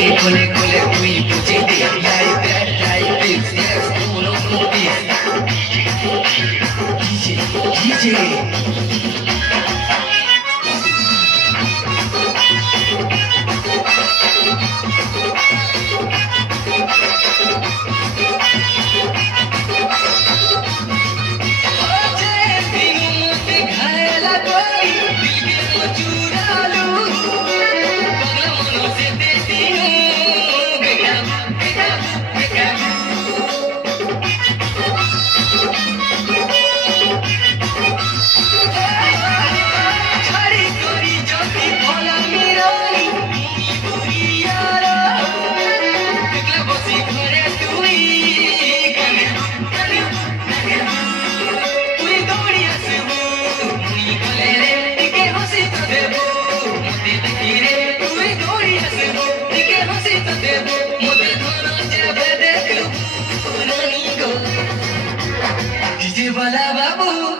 Kole kole we put it there like that, like this. Yes, no this. DJ. DJ Bala Babu